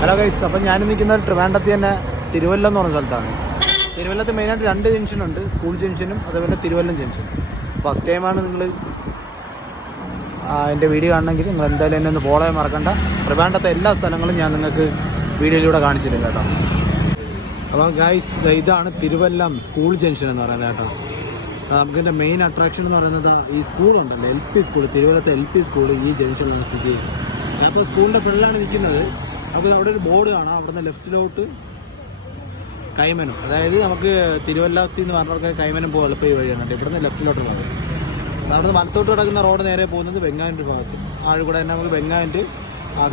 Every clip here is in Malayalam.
ഹലോ ഗൈസ്, അപ്പം ഞാൻ നിൽക്കുന്നത് ട്രിവാൻഡ്രത്ത് തന്നെ തിരുവല്ലം എന്ന് പറഞ്ഞ സ്ഥലത്താണ്. തിരുവല്ലത്ത് മെയിനായിട്ട് 2 ജംഗ്ഷനുണ്ട്, സ്കൂൾ ജംഗ്ഷനും അതേപോലെ തിരുവല്ലം ജംഗ്ഷനും. ഫസ്റ്റ് ടൈമാണ് നിങ്ങൾ എൻ്റെ വീഡിയോ കാണണമെങ്കിൽ നിങ്ങൾ എന്തായാലും എന്നെ ഒന്ന് ഫോളോ ചെയ്യാൻ മറക്കണ്ട. ട്രിവാൻഡ്രത്തെ എല്ലാ സ്ഥലങ്ങളും ഞാൻ നിങ്ങൾക്ക് വീഡിയോയിലൂടെ കാണിച്ചിട്ടുണ്ട് കേട്ടോ. അപ്പോൾ ഗൈസ്, ഇതാണ് തിരുവല്ലം സ്കൂൾ ജംഗ്ഷൻ എന്ന് പറയുന്നത് കേട്ടോ. നമുക്കിൻ്റെ മെയിൻ അട്രാക്ഷൻ എന്ന് പറയുന്നത് ഈ സ്കൂളുണ്ടല്ലോ, LP സ്കൂൾ, തിരുവല്ലത്തെ LP സ്കൂൾ ഈ ജംഗ്ഷനിലാണ് സ്ഥിതി ചെയ്യുന്നത്. ഞാനിപ്പോൾ സ്കൂളിൻ്റെ ഫ്രണ്ടിലാണ് നിൽക്കുന്നത്. നമുക്ക് അവിടെ ഒരു ബോർഡ് കാണാം, അവിടുന്ന് ലെഫ്റ്റിലോട്ട് കൈമനം, അതായത് നമുക്ക് തിരുവല്ലത്തിൽ നിന്ന് പറഞ്ഞവർക്ക് കൈമനം പോകും എളുപ്പം ഈ വഴിയാണ്. ഇവിടുന്ന് ലെഫ്റ്റിലോട്ട് പോകുന്നത്. അവിടുന്ന് വലത്തോട്ട് കിടക്കുന്ന റോഡ് നേരെ പോകുന്നത് വെങ്ങാൻ്റെ ഭാഗത്ത്, ആഴുകൂടെ തന്നെ നമുക്ക് വെങ്ങാൻ്റെ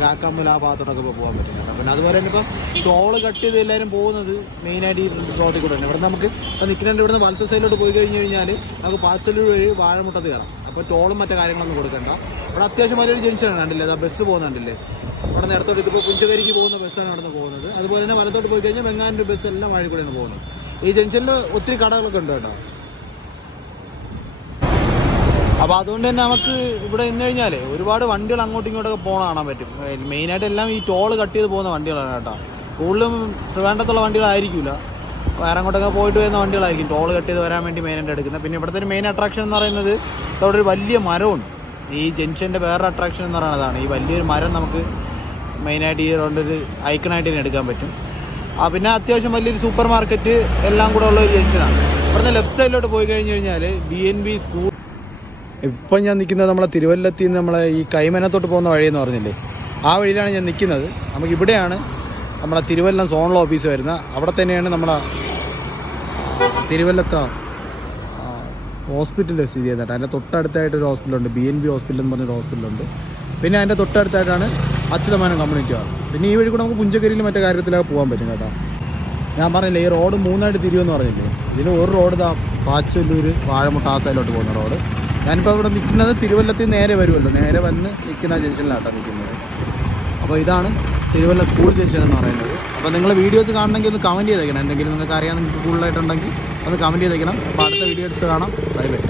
കാക്കമ്പൽ ആ ഭാഗത്തോട്ടൊക്കെ പോകാൻ പറ്റും കേട്ടോ. പിന്നെ അതുപോലെ തന്നെ ഇപ്പം ടോള് കട്ട് ചെയ്ത് എല്ലാവരും പോകുന്നത് മെയിനായിട്ട് ഈ റോഡിൽ കൂടെ തന്നെ. ഇവിടെ നമുക്ക് ഇപ്പം നിൽക്കുന്നുണ്ട്, ഇവിടുന്ന് വലത്തെ സൈഡിലോട്ട് പോയി കഴിഞ്ഞ് കഴിഞ്ഞാൽ നമുക്ക് പാച്ചല്ലൂർ വഴി വാഴമുട്ടത്ത് കയറാം. അപ്പോൾ ടോളും മറ്റു കാര്യങ്ങളൊന്നും കൊടുക്കണ്ട. ഇവിടെ അത്യാവശ്യം വലിയൊരു ജംഗ്ഷനാണ്, കണ്ടില്ലേ, അതാ ബസ് പോകുന്നുണ്ടല്ലേ. അവിടെ നേരത്തോട്ട് ഇതിപ്പോൾ പുഞ്ചകരിക്ക് പോകുന്ന ബസ്സാണ് അവിടെ നിന്ന് പോകുന്നത്. അതുപോലെ തന്നെ വലത്തോട്ട് പോയി കഴിഞ്ഞാൽ വെങ്ങാൻ്റെ ബസ് എല്ലാം വഴി കൂടെയാണ് പോകുന്നത്. ഈ ജംഗ്ഷനിൽ ഒത്തിരി കടകളൊക്കെ ഉണ്ട് കേട്ടോ. അപ്പോൾ അതുകൊണ്ട് തന്നെ നമുക്ക് ഇവിടെ നിന്ന് കഴിഞ്ഞാൽ ഒരുപാട് വണ്ടികൾ അങ്ങോട്ടും ഇങ്ങോട്ടൊക്കെ പോകണ കാണാൻ പറ്റും. മെയിനായിട്ട് എല്ലാം ഈ ടോള് കട്ട് ചെയ്ത് പോകുന്ന വണ്ടികളാണ് കേട്ടോ. കൂടുതലും ട്രിവാൻഡ്രത്തുള്ള വണ്ടികളായിരിക്കില്ല, വേറെ അങ്ങോട്ടൊക്കെ പോയിട്ട് വരുന്ന വണ്ടികളായിരിക്കും ടോള് കട്ട് ചെയ്ത് വരാൻ വേണ്ടി മെയിനായിട്ട് എടുക്കുന്നത്. പിന്നെ ഇവിടുത്തെ ഒരു മെയിൻ അട്രാക്ഷൻ എന്ന് പറയുന്നത് അവിടെ ഒരു വലിയ മരമുണ്ട്. ഈ ജംഗ്ഷൻ്റെ വേറെ അട്രാക്ഷൻ എന്ന് പറയുന്നതാണ് ഈ വലിയൊരു മരം. നമുക്ക് മെയിനായിട്ട് ഈ റോഡിൽ ഐക്കണായിട്ട് തന്നെ എടുക്കാൻ പറ്റും. പിന്നെ അത്യാവശ്യം വലിയൊരു സൂപ്പർ മാർക്കറ്റ് എല്ലാം കൂടെ ഉള്ള ഒരു ജംഗ്ഷനാണ്. ഇവിടുന്ന് ലെഫ്റ്റ് സൈഡിലോട്ട് പോയി കഴിഞ്ഞ് കഴിഞ്ഞാൽ BNB സ്കൂൾ. ഇപ്പം ഞാൻ നിൽക്കുന്നത് നമ്മളെ തിരുവല്ലത്തിൽ നിന്ന് നമ്മളെ ഈ കൈമനത്തോട്ട് പോകുന്ന വഴിയെന്ന് പറഞ്ഞില്ലേ, ആ വഴിയിലാണ് ഞാൻ നിൽക്കുന്നത്. നമുക്കിവിടെയാണ് നമ്മളെ തിരുവല്ലം സോണൽ ഓഫീസ് വരുന്നത്. അവിടെ തന്നെയാണ് നമ്മളെ തിരുവല്ലത്തെ ഹോസ്പിറ്റൽ സ്ഥിതി ചെയ്യുന്നത്. അതിൻ്റെ തൊട്ടടുത്തായിട്ടൊരു ഹോസ്പിറ്റലുണ്ട്, BNB ഹോസ്പിറ്റൽ എന്ന് പറഞ്ഞൊരു ഹോസ്പിറ്റലുണ്ട്. പിന്നെ അതിൻ്റെ തൊട്ടടുത്തായിട്ടാണ് അച്യുതമേനോൻ കമ്മ്യൂണിറ്റി ഹാൾ. പിന്നെ ഈ വഴി കൂടെ നമുക്ക് പുഞ്ചകരിയിൽ മറ്റേ കാര്യത്തിലൊക്കെ പോകാൻ പറ്റും കേട്ടോ. ഞാൻ പറഞ്ഞില്ലേ, ഈ റോഡ് 3ആയിട്ട് തിരിയുമെന്ന് പറഞ്ഞില്ലേ, ഇതിൽ ഒരു റോഡ് പാച്ചല്ലൂർ വാഴമുട്ട ആ സൈഡിലോട്ട് പോകുന്ന റോഡ്. ഞാനിപ്പോൾ ഇവിടെ നിൽക്കുന്നത് തിരുവല്ലത്തിൽ നേരെ വരുമല്ലോ, നേരെ വന്ന് നിൽക്കുന്ന ജംഗ്ഷനിലായിട്ടാണ് നിൽക്കുന്നത്. അപ്പോൾ ഇതാണ് തിരുവല്ല സ്കൂൾ ജംഗ്ഷൻ എന്ന് പറയുന്നത്. അപ്പോൾ നിങ്ങൾ വീഡിയോസ് കാണണമെങ്കിൽ ഒന്ന് കമൻറ്റ് ചെയ്തേക്കണം. എന്തെങ്കിലും നിങ്ങൾക്ക് അറിയാൻ നിങ്ങൾക്ക് കൂടുതലായിട്ടുണ്ടെങ്കിൽ ഒന്ന് കമൻറ്റ് ചെയ്തേക്കണം. അപ്പോൾ അടുത്ത വീഡിയോസ് കാണാം. Bye bye.